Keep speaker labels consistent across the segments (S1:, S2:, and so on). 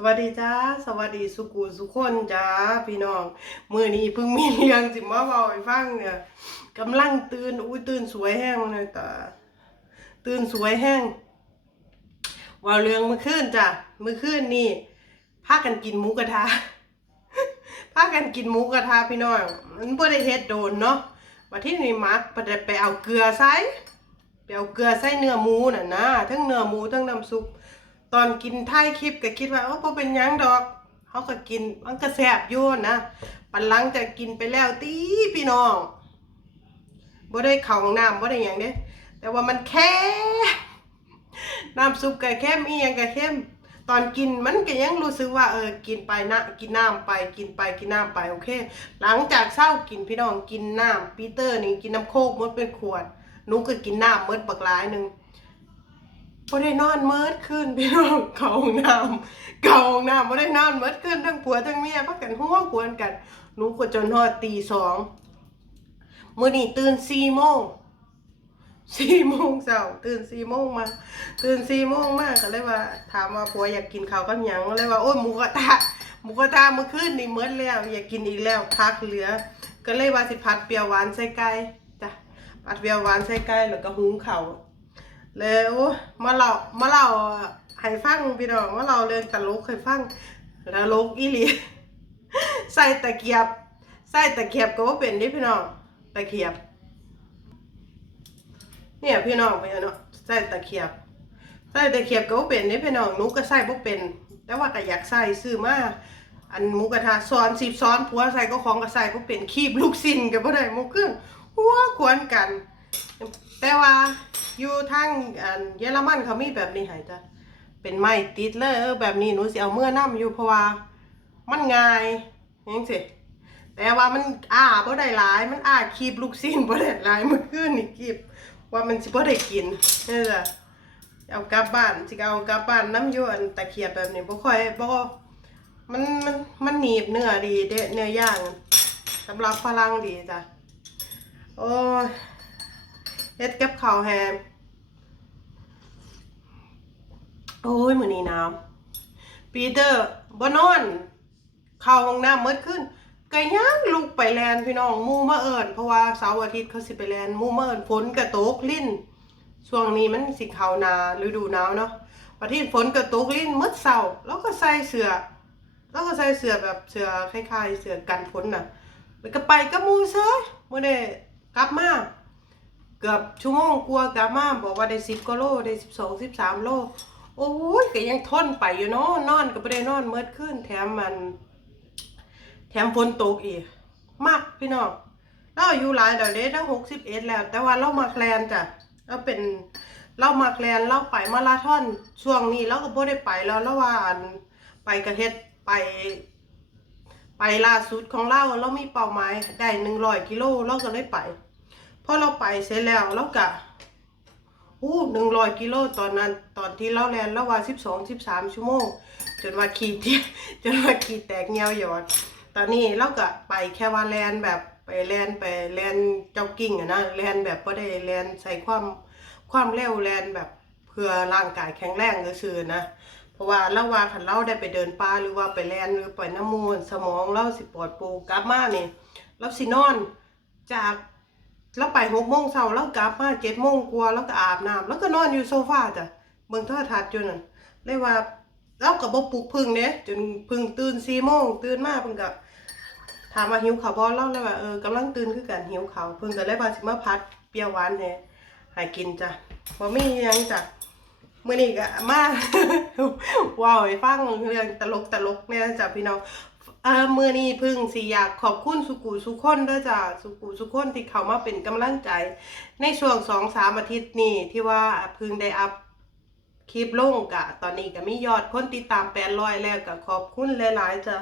S1: สวัสดีจ้าสวัสดีสุกูสุคนจ้าพี่น้องมือนี้เพิ่งมีเรื่องสิมาเว้าให้ฟังเนี่ยกำลังตื่นอุ้ยตื่นสวยแห้งเลยตาตื่นสวยแห้งว่าเรื่องเมื่อคืนจ้ะเมื่อคืนนี่พากันกินหมูกระทะพากันกินหมูกระทะพี่น้องมันบ่ได้เฮ็ดโดนเนาะว่าที่นี่มักไปได้ไปเอาเกลือใส่ไปเอาเกลือใส่เนื้อหมูน่ะนะทั้งเนื้อหมูทั้งน้ำซุป ตอนกินท้ายคลิปก็คิดว่าเออบ่เป็นหยังดอกเขาก็กินมันก็แซ่บอยู่นะปันหลังจากกินไปแล้วตีพี่น้องบ่ได้เข้าห้องน้ำบ่ได้หยังเด้แต่ว่ามันแค่น้ำซุปก็เข้มอีหยังก็เข้ม ตอนกินมันก็ยังรู้สึกว่าเออกินไปนะกินน้ำไปกินไปกินน้ำไปโอเค หลังจากเช้ากินพี่น้องกินน้ำปีเตอร์นี่กินน้ำโคกมดเป็นขวดหนูก็กินน้ำมดบักหลายหนึง บ่ได้นอนเมิดขึ้นพี่น้องเขาห้องน้ำเขาห้องน้ำบ่ได้นอนเมิดขึ้นทั้งผัวทั้งเมียพักกันห่วงควรกันหนูก็จนฮอดตีสองมื้อนี้ตื่นสี่โมงสี่โมงเช้าตื่นสี่โมงมา ตื่นสี่โมงมากก็เลยว่า ถามว่าผัวอยากกินข้าวกับหยังก็เลยว่าโอ้ยหมูกระทะหมูกระทะเมื่อคืนนี่เมิดแล้ว อยากกินอีกแล้วพักเหลือ ก็เลยว่าสิผัดเปรี้ยวหวานใส่ไก่จ้ะผัดเปรี้ยวหวานใส่ไก่แล้วก็หุงข้าว แล้วมาเล่ามาเล่าให้ฟังพี่น้องมาเล่าเรื่องตลกให้ฟังตลกอีหลีใส่ตะเกียบ ใส่ตะเกียบก็ว่าเป็นเดิพี่น้องตะเกียบ เนี่ยพี่น้องพี่น้องใส่ตะเกียบ ใส่ตะเกียบก็ว่าเป็นเดิพี่น้องหนูก็ใส่บ่เป็น แต่ว่าก็อยากใส่ซื้อมาอันหมูกระทะซ้อนสิบซ้อนผัวใส่ก็ของก็ใส่บ่เป็นคีบลูกสิ้นก็บ่ได้หมูขึ้นหัวขวนกัน แต่ว่าอยู่ทางอันเยอรมันเขามีแบบนี้ให้จ้ะเป็นไม้ติดเลยเออแบบนี้หนูสิเอาเมื่อน้ำอยู่เพราะว่ามันง่ายยังสิแต่ว่ามันอ้าบ่ได้หลาย มันอ้าคีบลูกชิ้นบ่ได้หลายเมื่อคืนนี่คีบว่ามันสิบ่ได้กินนี่จ้ะเอากลับบ้านสิเอากลับบ้านน้ำยู่อันตะเคียบแบบนี้บ่ค่อยบ่มันมันมันหนีบเนื้อดีเดเนื้อย่างสำหรับฝรั่งดีจ้ะโอ้ เฮ็ดกับข้าวแฮมโอ้ยมื้อนี้หนาวปีเตอร์บ่นอน เข้าห้องน้ำมื้อขึ้นก็ยังลุกไปแลนพี่น้องมู่มาเอิ้นเพราะว่าเสาร์อาทิตย์เขาสิไปแลนมู่มาเอิ้นฝนก็ตกลิ้นช่วงนี้มันสิเขานาฤดูหนาวเนาะประเทศฝนก็ตกลิ้นมื้อเช้าแล้วก็ใส่เสื้อแล้วก็ใส่เสื้อแบบเสื้อคล้ายๆ เสื้อกันฝนน่ะแล้วก็ไปกับหมู่เซยมื้อนี้กลับมา เกือบชั่วโมงกลัวกลับมาบอกว่าได้สิบกโลได้สิบสองสิบสามโล โอ้ยก็ยังทนไปอยู่เนาะนอนก็ไม่ได้นอนเมื่อคืนแถมมัน แถมฝนตกอีก มากพี่น้องเราอายุหลายเดี๋ยวนี้ตั้งหกสิบเอ็ดแล้ว แต่ว่าเรามาแคลนจ้ะเราเป็นเรามาแคลนเราไปมาราธอนช่วงนี้เราก็บ่ได้ไปแล้วแล้วว่าอันไปกระเฮ็ดไป ไปล่าสุดของเราเรามีเป้าหมายได้หนึ่งร้อยกิโลเราก็เลยไป พอเราไปเสร็จแล้วเรากะอู้หนึ่งร้อยกิโลตอนนั้น ตอนที่เราแลนเราว่าสิบสองสิบสามชั่วโมง จนว่าขีดเที่ยจนว่าขีดแตกเงียวหยอดตอนนี้เราก็ไปแค่ว่าแลนแบบไปแลนไปแลนเจ้ากิ่งอะนะแลนแบบก็ได้แลนใส่ความความเร็วแลนแบบเพื่อร่างกายแข็งแรงก็คือนะเพราะว่าเราว่าคันเราได้ไปเดินป่าหรือว่าไปแลนหรือไปน้ำมูลสมองเราสิปลอดปร่งกลับมาเนี่ยเราสินอนจาก แล้วไปหกโมงเช้าแล้วกลับมาเจ็ดโมงกว่าแล้วก็อาบน้ำแล้วก็นอนอยู่โซฟาจ้ะเบิ่งโทรทัศน์อยู่นั่นเลยว่าเราก็บ่ปลุกพึ่งเด้จนพึ่งตื่นสี่โมงตื่นมาเพิ่นก็ถามว่าหิวข้าวบ่เราเลยว่าเออกำลังตื่นคือกันหิวข้าวเพิ่นก็เลยว่าสิมาพัดเปรี้ยวหวานให้ให้กินจ้ะบ่มียังจ้ะมื้อนี้ก็มาว้าวให้ฟังเรื่องตลกตลกเนี่ยจ้ะพี่น้อง ออมือนี้พึ่งสิอยากขอบคุณสุกูสุคนด้วยจ้ะสุกูสุคนที่เขามาเป็นกำลังใจ ในช่วงสองสามอาทิตย์นี้ที่ว่าพึ่งได้อัพคลิปลงกะ ตอนนี้ก็มียอดคนติดตามแปดร้อยแล้วก็ขอบคุณหลาย ๆจ้ะ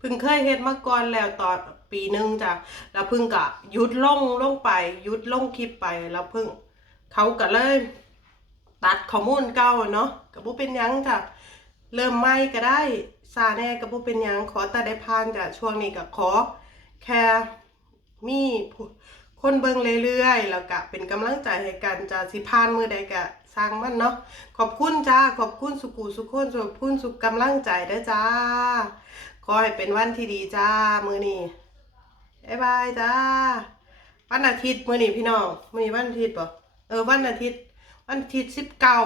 S1: พึ่งเคยเฮ็ดมาก่อนแล้วตอนปีหนึ่งจ้ะแล้วพึ่งก็หยุดลงลงไปหยุดลงคลิปไปแล้วพึ่ง เขาก็เลยตัดข้อมูลเก่าเนาะก็บ่เป็นหยังจ้ะเริ่มใหม่ก็ได้ ซาแน่ก็บ่เป็นหยังขอแต่ได้ผ่านจ้ะช่วงนี้ก็ขอ แค่มีคนเบิ่งเรื่อยๆ แล้วก็เป็นกำลังใจให้กันจ้ะสิผ่านมื้อใดก็สร้างมันเนาะขอบคุณจ้าขอบคุณสุกูสุขคนขอบคุณสุขกำลังใจเด้จ้าขอให้เป็นวันที่ดีจ้ามือนี้บ๊ายบายจ้าวันอาทิตย์มือนี้พี่น้องมือนี้วันอาทิตย์ป่ะเออวันอาทิตย์ วันอาทิตย์สิบเก้า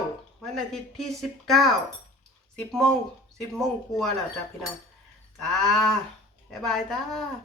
S1: วันอาทิตย์ที่สิบเก้าสิบโมง สิบโมงกลัวาแล้วจ้ะพี่น้องจ้าบ๊ายบายจ้า